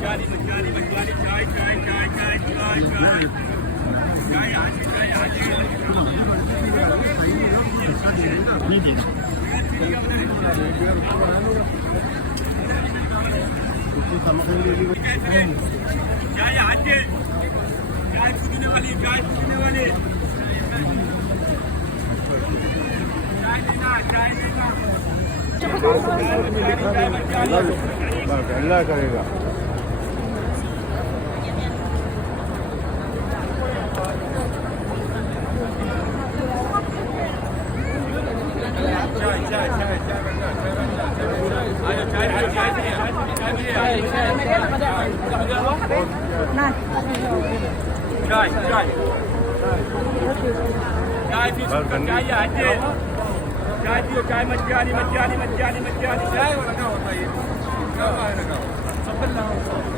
मचाली मचाली मचाली चाय चाय चाय चाय चाय चाय चाय आज चाय आज नहीं देगा चाय आज चाय पुदीने वाली चाय देना चाय देना अल्लाह करेगा चाय पियो चाय मचाली मचाली मचाली मचाली चाय लगा होता है ये क्या लगा